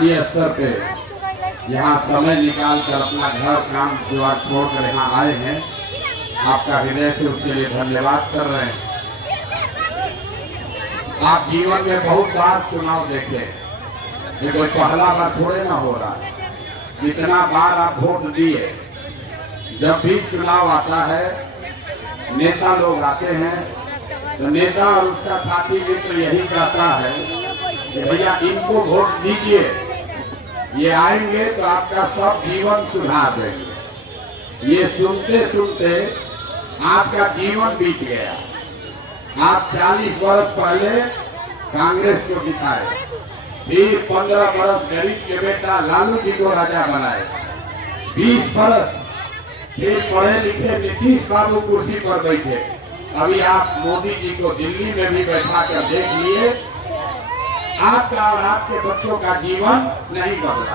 स्थानीय स्तर पे यहाँ समय निकाल कर अपना घर काम द्वार छोड़कर यहाँ आए हैं, आपका हृदय से उसके लिए धन्यवाद कर रहे हैं। आप जीवन में बहुत बार चुनाव देखे, ये कोई पहला बार थोड़े ना हो रहा है। जितना बार आप वोट दिए, जब भी चुनाव आता है, नेता लोग आते हैं, तो नेता और उसका साथी मित्र यही कहता है कि भैया इनको वोट दीजिए, ये आएंगे तो आपका सब जीवन सुधार देंगे। ये सुनते सुनते आपका जीवन बीत गया। आप 40 वर्ष पहले कांग्रेस को जिताए, फिर 15 वर्ष गरीब के बेटा लालू जी को राजा बनाए, 20 वर्ष फिर पढ़े लिखे नीतीश बाबू कुर्सी पर बैठे। अभी आप मोदी जी को दिल्ली में भी बैठा कर देख लिए, आपका और आपके बच्चों का जीवन नहीं बदला।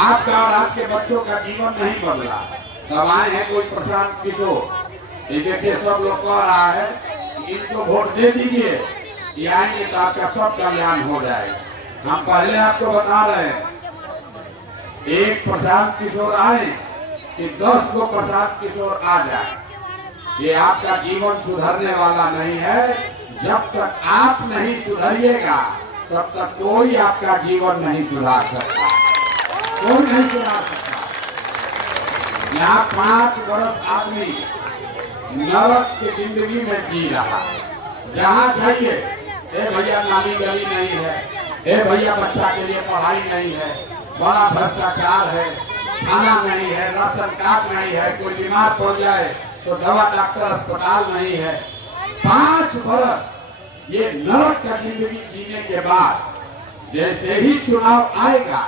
आपका और आपके बच्चों का जीवन नहीं बदला। तब आए हैं कोई प्रशांत किशोर, देखिए सब लोग कह रहा है इनको वोट दे दीजिए, ये आएंगे तो आपका सब कल्याण हो जाएगा। हम पहले आपको बता रहे हैं, एक प्रशांत किशोर आए कि 10 को प्रशांत किशोर आ जाए, ये आपका जीवन सुधरने वाला नहीं है। जब तक आप नहीं सुधरिएगा तब तक कोई आपका जीवन नहीं सुधार सकता, कोई नहीं सुधार सकता। यहाँ 5 वर्ष आदमी नरक की जिंदगी में जी रहा। जहाँ जाइए, ए भैया नाली गली नहीं है, ए भैया बच्चा के लिए पढ़ाई नहीं है, बड़ा भ्रष्टाचार है, खाना नहीं है, राशन कार्ड नहीं है, कोई बीमार पड़ जाए तो दवा डॉक्टर अस्पताल नहीं है। 5 वर्ष ये नरक का जिंदगी जीने के बाद जैसे ही चुनाव आएगा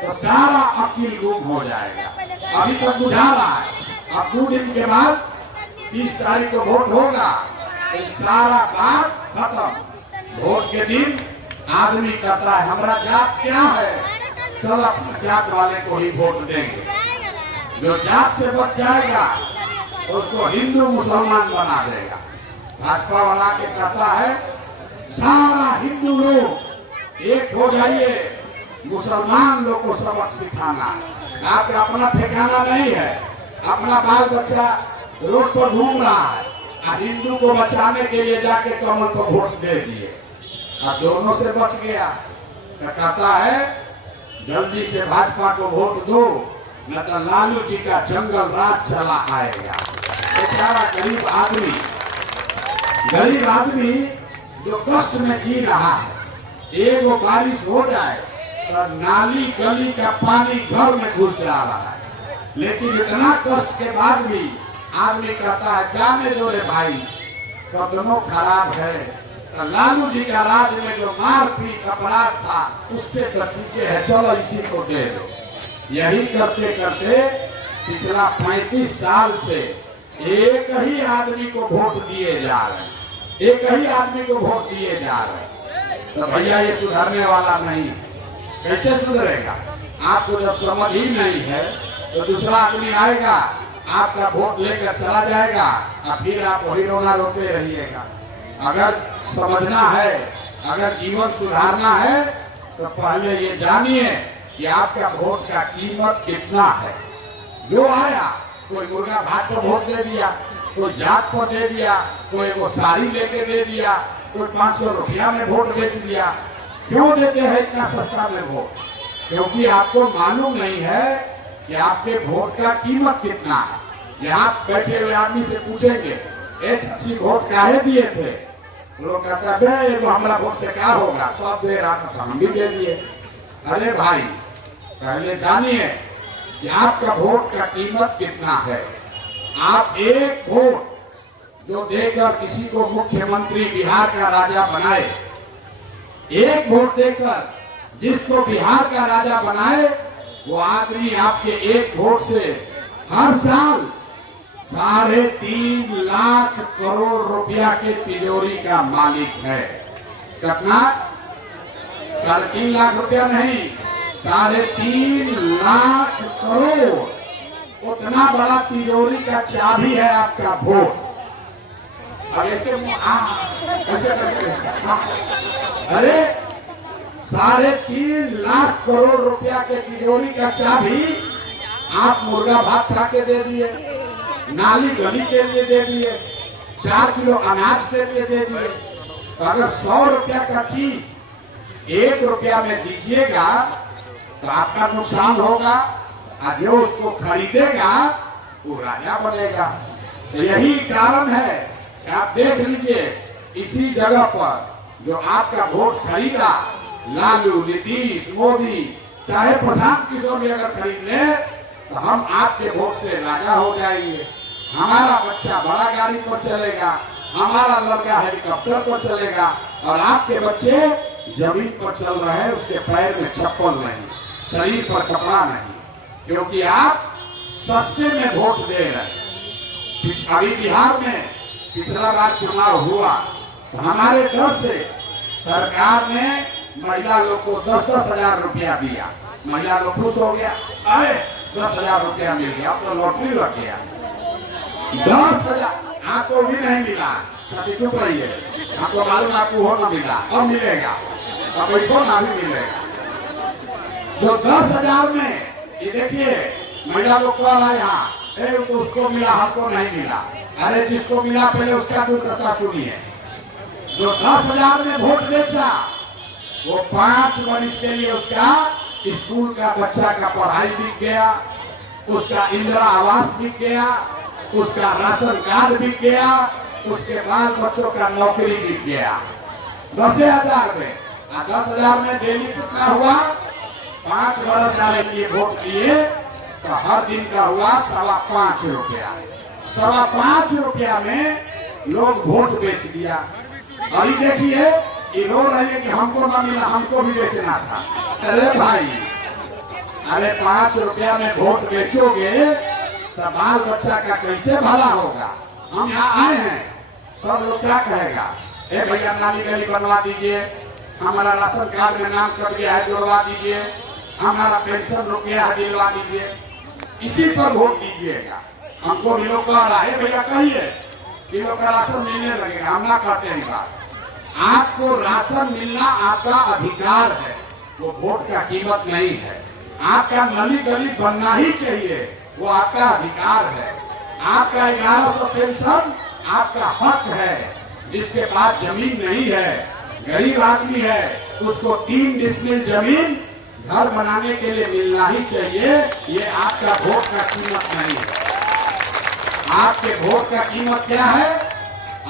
तो सारा अकील गुम हो जाएगा। अभी तक बुझा रहा है, अब 2 दिन के बाद 30 तारीख को वोट होगा, तो सारा बात खत्म। वोट के दिन आदमी कहता है हमारा जात क्या है, चलो अपने जात वाले को ही वोट देंगे। जो जात से बच जाएगा उसको हिंदू मुसलमान बना देगा। भाजपा वाला के कहता है सारा हिंदू लोग एक हो जाइए, मुसलमान लोग को सबक सिखाना। आपका अपना ठिकाना नहीं है, अपना बाल बच्चा रोड पर घूम रहा है, और हिंदू को बचाने के लिए जाके कमल को वोट दे दिए, और दोनों से बच गया। तो कहता है जल्दी से भाजपा को वोट दो, न तो लालू जी का जंगल राज चला आएगा। बेचारा गरीब आदमी जो कष्ट में जी रहा है, एक बारिश हो जाए तो नाली गली का पानी घर में घुस जा रहा है। लेकिन इतना कष्ट के बाद भी आदमी कहता है जाने दो रे भाई, कदमों खराब है। तो लालू जी का राज में जो मारपीट अपराध था उससे तो चुके हैं, चलो इसी को दे दो। यही करते करते पिछला 35 साल से एक ही आदमी को वोट दिए जा रहे हैं, एक ही आदमी को वोट दिए जा रहे हैं। तो भैया ये सुधरने वाला नहीं, कैसे सुधरेगा? आपको जब समझ ही नहीं है तो दूसरा आदमी आएगा, आपका वोट लेकर चला जाएगा, और फिर आप वही रोना रोते रहिएगा। अगर समझना है, अगर जीवन सुधारना है, तो पहले ये जानिए कि आपका वोट का कीमत कितना है। जो आया, कोई मुर्गा भात को वोट दे दिया, कोई जात को दे दिया, कोई वो साड़ी लेके दे दिया, कोई 500 रुपया में वोट बेच दिया। क्यों देते हैं इतना सस्ता में वोट? क्योंकि आपको मालूम नहीं है कि आपके वोट का कीमत कितना है। यहाँ बैठे हुए आदमी से पूछेंगे अच्छी वोट काहे दिए थे, लोग कहते हैं हमारा वोट से क्या होगा, सब दे रहा था हम भी दे दिए। अरे भाई पहले जानिए कि आपका वोट का कीमत कितना है। आप एक वोट जो देकर किसी को मुख्यमंत्री बिहार का राजा बनाए, एक वोट देकर जिसको बिहार का राजा बनाए, वो आदमी आपके एक वोट से हर साल 3.5 लाख करोड़ रुपया के तिजोरी का मालिक है। कितना? 3.5 लाख रुपया नहीं, 3.5 लाख करोड़। उतना बड़ा तिजोरी का चाबी है आपका वोट। अब ऐसे करके अरे 3.5 लाख करोड़ रुपया के तिजोरी का चाबी आप मुर्गा भात खा के दे दिए, नाली गली के लिए दे दिए, 4 किलो अनाज के लिए दे दिए। तो अगर 100 रुपया का चीज 1 रुपया में दीजिएगा तो आपका नुकसान होगा, और जो उसको खरीदेगा वो राजा बनेगा। तो यही कारण है कि आप देख लीजिए, इसी जगह पर जो आपका वोट खरीदा, लालू, नीतीश, मोदी, चाहे प्रशांत किशोर भी अगर खरीद ले तो हम आपके वोट से राजा हो जाएंगे। हमारा बच्चा बड़ा गाड़ी पर चलेगा, हमारा लड़का हेलीकॉप्टर पर चलेगा, और आपके बच्चे जमीन पर चल रहे हैं, उसके पैर में चप्पल नहीं, शरीर पर कपड़ा नहीं, क्योंकि आप सस्ते में वोट दे रहे हैं। अभी बिहार में पिछला बार चुनाव हुआ तो हमारे डर से सरकार ने महिला लोग को 10-10 हजार रुपया दिया। महिला लोग खुश हो गया, अरे 10 हजार रुपया मिल गया, अब तो लॉटरी लग गया। 10 हजार आपको भी नहीं मिला, चुप रहिए, आपको मालूम आपको हो ना मिला, अब मिलेगा, अब बैठो ना भी मिलेगा। जो 10 हजार में ये देखिए महिला लोग कह रहा है यहाँ, तो उसको मिला हमको नहीं मिला। अरे जिसको मिला पहले उसका दुर्दशा सुनिए। जो 10 हजार में वोट बेचा वो 5 वर्ष के लिए उसका स्कूल का बच्चा का पढ़ाई बिक गया, उसका इंदिरा आवास बिक गया, उसका राशन कार्ड बिक गया, उसके बाल बच्चों का नौकरी बिक गया 10 हजार में। 10 हजार में डेली कितना हुआ? 5 वर्ष जाने के लिए वोट दिए तो हर दिन का हुआ 5.25 रुपया। 5.25 रुपया में लोग वोट बेच दिया। अभी देखिए ये रो रहे हैं कि हमको ना मिला, हमको भी बेचना था। अरे भाई, अरे 5 रुपया में वोट बेचोगे तो बाल बच्चा का कैसे भला होगा? हम यहाँ आए हैं, सब लोग क्या कहेगा, ए भैया नाली गली बनवा दीजिए, हमारा राशन कार्ड में नाम कट गया है जोड़वा दीजिए, हमारा पेंशन रुक गया है दिलवा दीजिए। इसी पर वोट दीजिएगा। हमको भी लोग कह रहा है भैया कहिए कि लोग का राशन मिलने लगेगा, हम ना कहते हैं बात। आपको राशन मिलना आपका अधिकार है, वो वोट का कीमत नहीं है। आपका नली गली बनना ही चाहिए, वो आपका अधिकार है। आपका 1100 पेंशन आपका हक है। जिसके पास जमीन नहीं है, गरीब आदमी है, उसको 3 डिसमिल जमीन घर बनाने के लिए मिलना ही चाहिए। ये आपका वोट का कीमत नहीं है। आपके वोट का कीमत क्या है?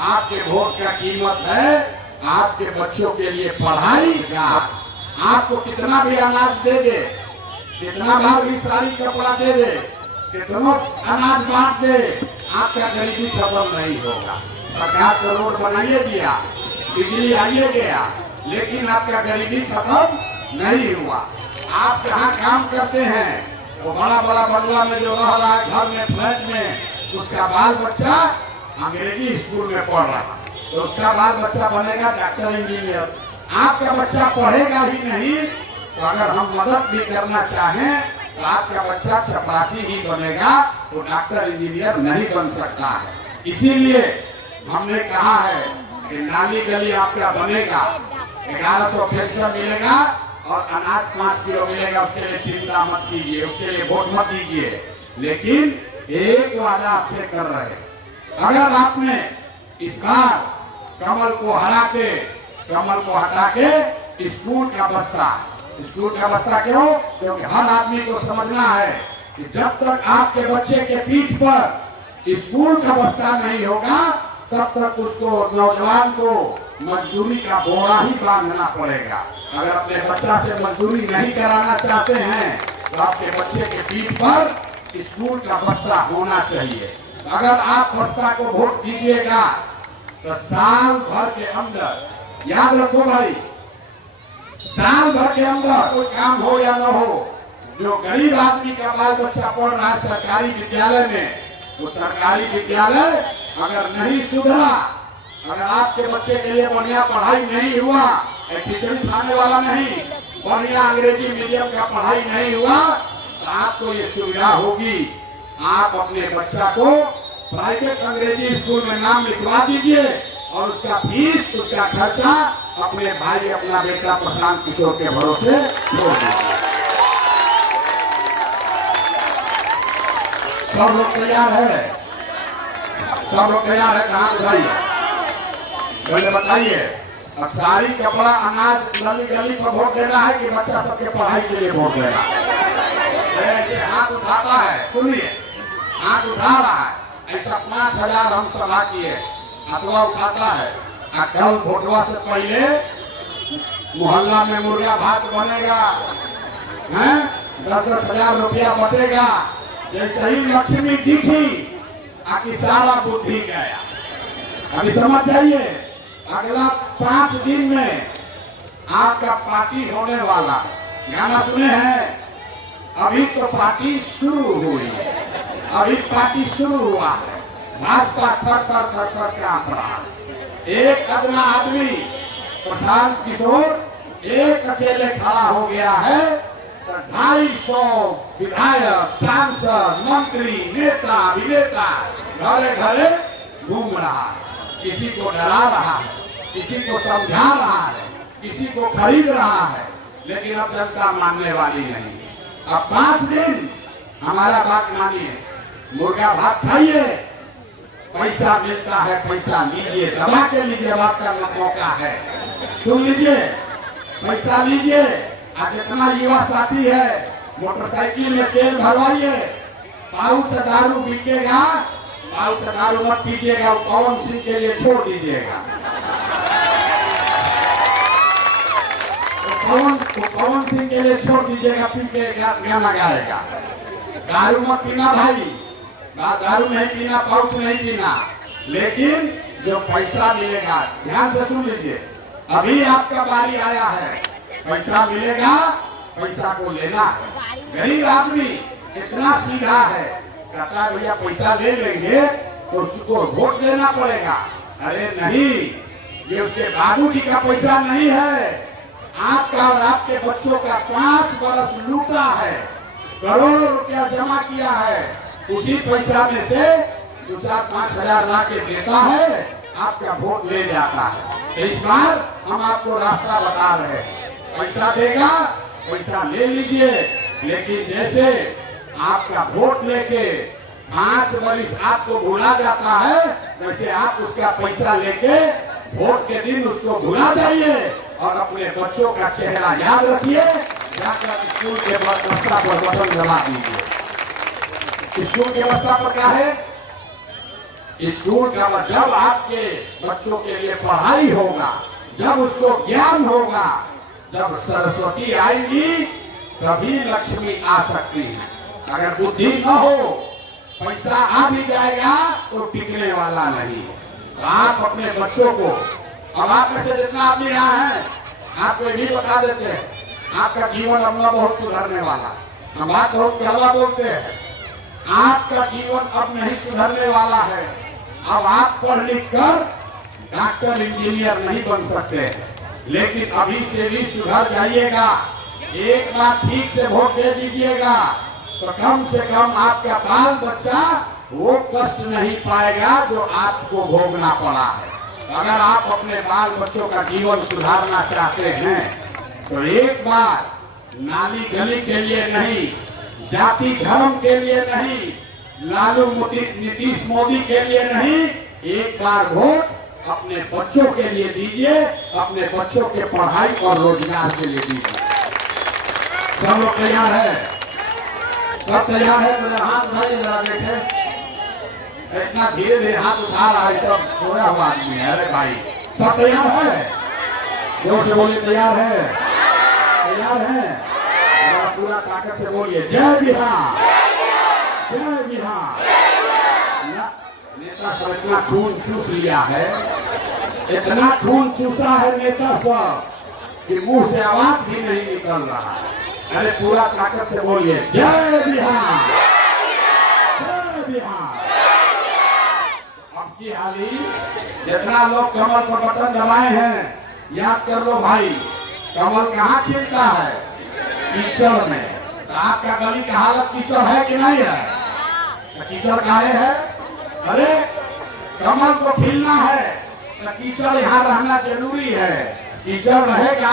आपके वोट का कीमत है आपके बच्चों के लिए पढ़ाई का। आपको कितना भी अनाज दे दे, कितना भी साड़ी कपड़ा दे दे, कितना अनाज बांट दे, आपका गरीबी खत्म नहीं होगा। सरकार को रोड बनाइए दिया, बिजली आइए गया, लेकिन आपका गरीबी खत्म नहीं हुआ। आप जहाँ काम करते हैं वो बड़ा बड़ा बंगला में जो रह रहा है, घर में, फ्लैट में, उसका बाल बच्चा अंग्रेजी स्कूल में पढ़ रहा, तो उसका बाल बच्चा बनेगा डॉक्टर, इंजीनियर। आपका बच्चा पढ़ेगा ही नहीं, तो अगर हम मदद भी करना चाहें तो आपका बच्चा चपरासी ही बनेगा, तो डॉक्टर इंजीनियर नहीं बन सकता है। इसीलिए हमने कहा है कि नाली गली आपका बनेगा, 1100 पेंशन मिलेगा और अनाज 5 किलो मिलेगा। उसके लिए चिंता मत कीजिए, उसके लिए वोट मत दीजिए। लेकिन एक वादा आपसे कर रहे हैं, अगर आपने इस बार कमल को हटा के स्कूल का बस्ता क्यों? क्योंकि हर आदमी को समझना है कि जब तक आपके बच्चे के पीठ पर स्कूल का बस्ता नहीं होगा, तब तक उसको, नौजवान को मजदूरी का बोरा ही बांधना पड़ेगा। अगर अपने बच्चा से मजदूरी नहीं कराना चाहते हैं तो आपके बच्चे के पीठ पर स्कूल का बस्ता होना चाहिए। अगर आप बस्ता को वोट दीजिएगा तो साल भर के अंदर, याद रखो भाई, साल भर के अंदर कोई काम हो या न हो, जो गरीब आदमी का बाल बच्चा पढ़ रहा है सरकारी विद्यालय में, वो सरकारी विद्यालय अगर नहीं सुधरा, अगर आपके बच्चे के लिए बढ़िया पढ़ाई नहीं हुआ, खिचड़ी खाने वाला नहीं, बढ़िया अंग्रेजी मीडियम का पढ़ाई नहीं हुआ, तो आपको ये सुविधा होगी, आप अपने बच्चा को प्राइवेट अंग्रेजी स्कूल में नाम लिखवा दीजिए और उसका फीस, उसका खर्चा अपने भाई अपना बेटा प्रशांत किशोर के भरोसे छोड़ दीजिए। सब लोग तैयार है? सब लोग तैयार है? कहाँ उठाइए, पहले बताइए। अब सारी कपड़ा अनाज गली गली पर वोट देना है कि बच्चा सबके पढ़ाई के लिए वोट देना? ऐसे हाथ उठाता है, सुनिए, हाथ उठा रहा है, ऐसा 5000 हम सभा किए, हाथवा उठाता है। कल वोटवा से पहले मोहल्ला में मुर्गा भात बनेगा, हैं 10-10 हजार रुपया बटेगा। जैसे ही लक्ष्मी दिखी आकि सारा बुद्धि गया। अभी समझ जाइए, अगला 5 दिन में आपका पार्टी होने वाला। गाना सुने हैं? अभी तो पार्टी शुरू हुई, अभी पार्टी शुरू हुआ है। भाजपा थर थर थर थर कांप रहा है। एक अदना आदमी प्रशांत किशोर एक अकेले खड़ा हो गया है तो 250 विधायक, सांसद, मंत्री, नेता, अभिनेता घरे घरे घूम रहा है। किसी को डरा रहा है, किसी को समझा रहा है, किसी को खरीद रहा है, लेकिन अब जनता मानने वाली नहीं। अब 5 दिन हमारा बात मानिए, मुर्गा भात खाइए, पैसा मिलता है, पैसा लीजिए, दबा के लीजिए, बात का मौका है, सुन लीजिए, पैसा लीजिए। आज जितना युवा साथी है मोटरसाइकिल में तेल भरवाइए, पाउच दारू बिकेगा, पाउच दारू मत पीजिएगा, पवन सिंह के लिए छोड़ दीजिएगा। पवन सिंह के लिए छोड़ दीजिएगा, पी के गाना गाएगा। दारू मत पीना भाई, दारू नहीं पीना, पाउच नहीं पीना, लेकिन जो पैसा मिलेगा, ध्यान से सुन लीजिए, अभी आपका बारी आया है, पैसा मिलेगा, पैसा को लेना है। गरीब आदमी इतना सीधा है, कहता है भैया पैसा ले लेंगे तो उसको वोट देना पड़ेगा। अरे नहीं, ये उसके बाबूजी का पैसा नहीं है, आपका और आपके बच्चों का 5 बरस लूटा है, करोड़ों रुपया जमा किया है, उसी पैसा में से 2-4-5 हजार ला के देता है, आपका वोट ले जाता है। इस बार हम आपको रास्ता बता रहे हैं, पैसा देगा, पैसा ले लीजिए, लेकिन जैसे आपका वोट लेके 5 वर्ष आपको भुला जाता है, वैसे आप उसका पैसा लेके वोट के दिन उसको भुला जाइए और अपने बच्चों का चेहरा याद रखिए, जाकर स्कूल के व्यवस्था पर बटन दबा दीजिए। स्कूल की व्यवस्था पर क्या है? स्कूल का जब आपके बच्चों के लिए पढ़ाई होगा, जब उसको ज्ञान होगा, जब सरस्वती आएगी तभी लक्ष्मी आ सकती है। अगर बुद्धि न हो, पैसा आ भी जाएगा तो टिकने वाला नहीं। तो आप अपने बच्चों को, अब आप में से जितना आदमी यहाँ है, आपको भी बता देते हैं, आपका जीवन अपना बहुत सुधरने वाला। हम बात बहुत कड़वा बोलते हैं, आपका जीवन अब नहीं सुधरने वाला है। अब आप पढ़ लिख कर डॉक्टर, इंजीनियर नहीं बन सकते, लेकिन अभी से भी सुधर जाइएगा। एक बार ठीक से वोट दे दीजिएगा तो कम से कम आपका बाल बच्चा वो कष्ट नहीं पाएगा जो आपको भोगना पड़ा है। अगर आप अपने बाल बच्चों का जीवन सुधारना चाहते हैं तो एक बार नाली गली के लिए नहीं, जाति धर्म के लिए नहीं, लालू नीतीश मोदी के लिए नहीं, एक बार वोट अपने बच्चों के लिए दीजिए, अपने बच्चों के पढ़ाई और रोजगार के लिए दीजिए। सब लोग तैयार है? सब तैयार है? मेरे हाथ उठाइए जरा देखे, इतना धीरे धीरे हाथ उठा रहा है, सब सोया हुआ आदमी है। अरे भाई सब तैयार है? जोर से बोलिए, तैयार है? तैयार है? पूरा ताकत से बोलिए, जय बिहार, जय बिहार। नेता सब इतना खून चूस लिया है, इतना खून चूसा है नेता सब कि मुंह से आवाज भी नहीं निकल रहा। अरे पूरा ताकत से बोलिए, जय बिहार, जय बिहार। अब की हाली जितना लोग कमल पर बटन दबाए हैं, याद कर लो भाई, कमल कहाँ खिलता है? कीचड़ में। तो आपका गली का हालत कीचड़ है कि नहीं है? तो कीचड़ काहे है? अरे कमल को खिलना है तो कीचड़ यहाँ रहना जरूरी है। कीचड़ रहेगा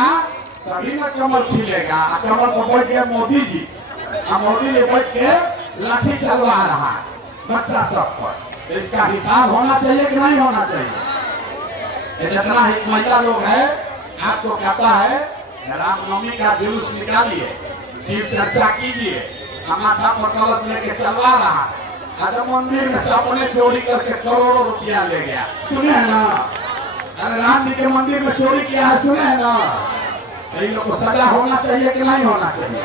तभी ना कमल खिलेगा। कमल को बैठ गया मोदी जी, मोदी जी बैठ के लाठी चलवा रहा है बच्चा सब पर। तो इसका हिसाब होना चाहिए कि नहीं होना चाहिए? जितना ही महिला लोग है आपको कहता है रामनवमी का जुलूस निकालिए, शिव चर्चा कीजिए, माथा पर कलश लेके चलवा रहा है। आज मंदिर में अपने चोरी करके करोड़ों रुपया ले गया, सुने है ना? अरे राम जी के मंदिर में चोरी किया है, सुने है ना? इन लोग को सजा होना चाहिए कि नहीं होना चाहिए?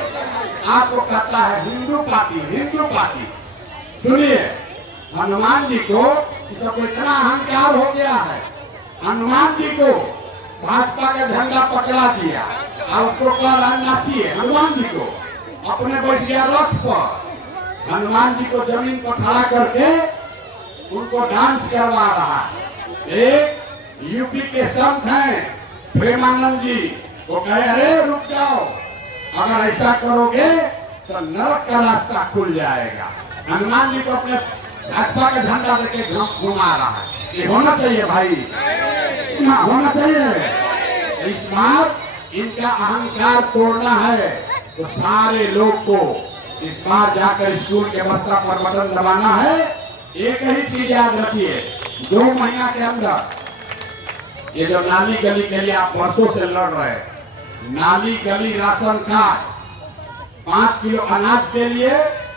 आपको कहता है हिंदू पार्टी, हिंदू पार्टी। सुनिए, हनुमान जी को सबको इतना अहंकार हो गया है, हनुमान जी को भाजपा का झंडा पकड़ा दिया और उसको कह रहा नाचिए। हनुमान जी को अपने बैठ गया रथ पर, हनुमान जी को जमीन पर खड़ा करके उनको डांस करवा रहा है। एक यूपी के संत हैं प्रेमानंद जी, वो कहे अरे रुक जाओ, अगर ऐसा करोगे तो नरक का रास्ता खुल जाएगा। हनुमान जी को अपने भाजपा का झंडा देके घुमा रहा है। ये होना चाहिए भाई, होना चाहिए। इस बार इनका अहंकार तोड़ना है तो सारे लोग को इस बार जाकर स्कूल के बस्ता पर बटन दबाना है। एक ही चीज याद रखिए, 2 महीना के अंदर ये जो नाली गली के लिए आप वर्षों से लड़ रहे हैं, नाली गली राशन कार्ड 5 किलो अनाज के लिए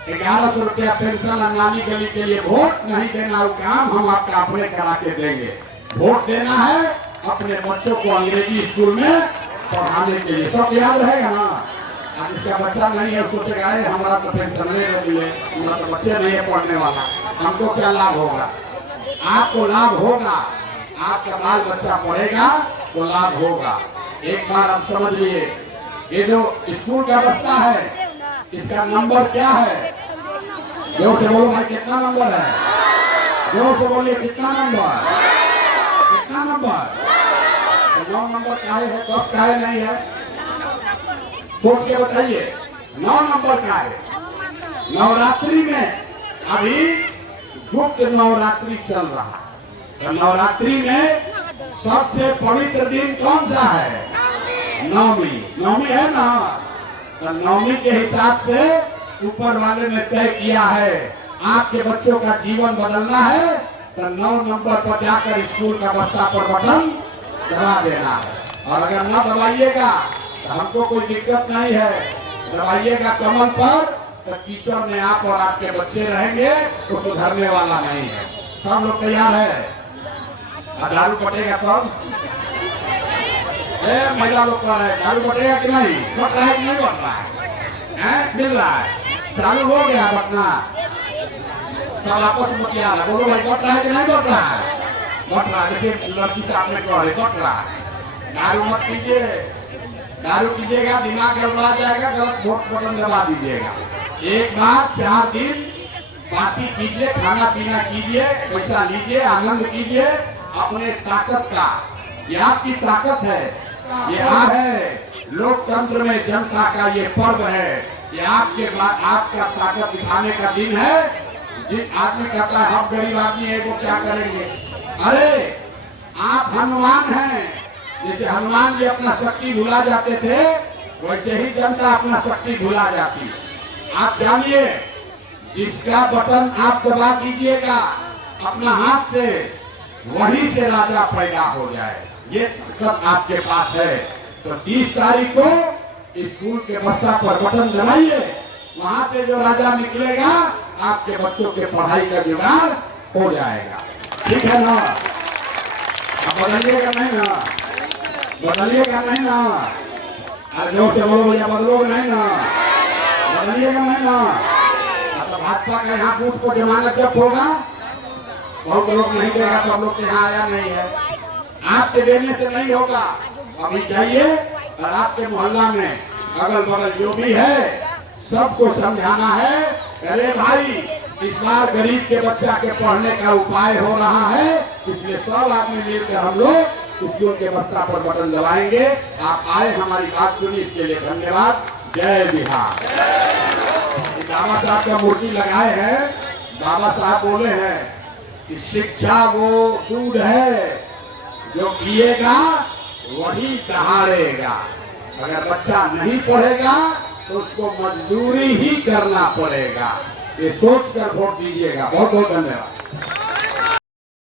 1100 रुपया पेंशन और नाली गली के लिए वोट नहीं देना, वो काम हम आपका अपने करा के देंगे। वोट देना है अपने बच्चों को अंग्रेजी स्कूल में पढ़ाने के लिए। सब याद रहेगा ना? आज इसका बच्चा नहीं है, सोचेगा हमारा तो पेंशन नहीं मिले, हमारा तो बच्चे नहीं है पढ़ने वाला, हमको क्या लाभ होगा? आपको लाभ होगा, आपका बाल बच्चा पढ़ेगा तो लाभ होगा। एक बार आप समझ लिए, ये जो स्कूल का रास्ता है इसका नंबर क्या है? जोर से बोलो भाई, कितना नंबर है? जोर से बोलिए, कितना नंबर? कितना नंबर? 9 नंबर का है, 10 का है, नहीं है? सोच के बताइए, 9 नंबर का है। नवरात्रि में अभी गुप्त नवरात्रि चल रहा है, तो नवरात्रि में सबसे पवित्र दिन कौन सा है? नवमी। नवमी है ना? तो नवमी के हिसाब से ऊपर वाले ने तय किया है आपके बच्चों का जीवन बदलना है तो 9 नंबर पर जाकर स्कूल का बस्ता पर बटन दबा देना है। और अगर न दबाइएगा तो हमको कोई दिक्कत नहीं है, दबाइएगा कमल पर तो कीचड़ में आप और आपके बच्चे रहेंगे, तो सुधरने वाला नहीं है। सब लोग तैयार है? दारू पटेगा तब? महिला लोग कह रहे हैं दारू बटेगा कि नहीं? बट रहा है कि नहीं बट रहा है? मिल रहा है, चालू हो गया बटना, सब आपस में बतिया रहा। बोलो भाई, बट रहा है कि नहीं बट रहा है? बट रहा है। देखिए लड़की से आपने कह रहे बट रहा है। दारू मत पीजिए, दारू पीजिएगा दिमाग गड़बड़ा जाएगा, गलत वोट बटन दबा दीजिएगा। एक बार 4 दिन पार्टी कीजिए, खाना पीना कीजिए, पैसा लीजिए, आनंद कीजिए अपने ताकत का। ये आपकी ताकत है, ये है लोकतंत्र में जनता का ये पर्व है। ये आपका ताकत दिखाने का दिन है। जिन आदमी कहता है हम गरीब आदमी है वो क्या करेंगे? अरे आप हनुमान हैं, जैसे हनुमान जी अपना शक्ति भुला जाते थे वैसे ही जनता अपना शक्ति भुला जाती। आप जानिए, जिसका बटन आप दबा दीजिएगा अपना हाथ से, वहीं से राजा पैदा हो जाए। ये सब आपके पास है। तो 30 तारीख को स्कूल के बस्ता पर बटन दबाइए, वहां से जो राजा निकलेगा आपके बच्चों के पढ़ाई का जुगाड़ हो जाएगा। ठीक है ना? अब बदलिएगा नहीं ना? बदलिएगा नहीं ना? अरे जोर से बोलो भैया, बदलोगे नहीं ना? बदलिएगा नहीं ना? तो भाजपा का यहाँ बूथ को जमानत जब होगा, बहुत लोग नहीं देगा तो हम लोग के यहाँ आया नहीं है। आपके देने से नहीं होगा। अभी जाइए और आपके मोहल्ला में अगल बगल जो भी है सबको समझाना है, अरे भाई इस बार गरीब के बच्चा के पढ़ने का उपाय हो रहा है, इसलिए सब आदमी मिलकर हम लोग स्कूल के बस्ता पर बटन दबाएंगे। आप आए, हमारी बात सुनी, इसके लिए धन्यवाद। जय बिहार। बाबा साहब का मूर्ति लगाए हैं। बाबा साहब बोले हैं कि शिक्षा वो दूध है जो पिएगा वही दहाड़ेगा। अगर बच्चा नहीं पढ़ेगा तो उसको मजदूरी ही करना पड़ेगा। ये सोच कर वोट दीजिएगा। बहुत बहुत धन्यवाद।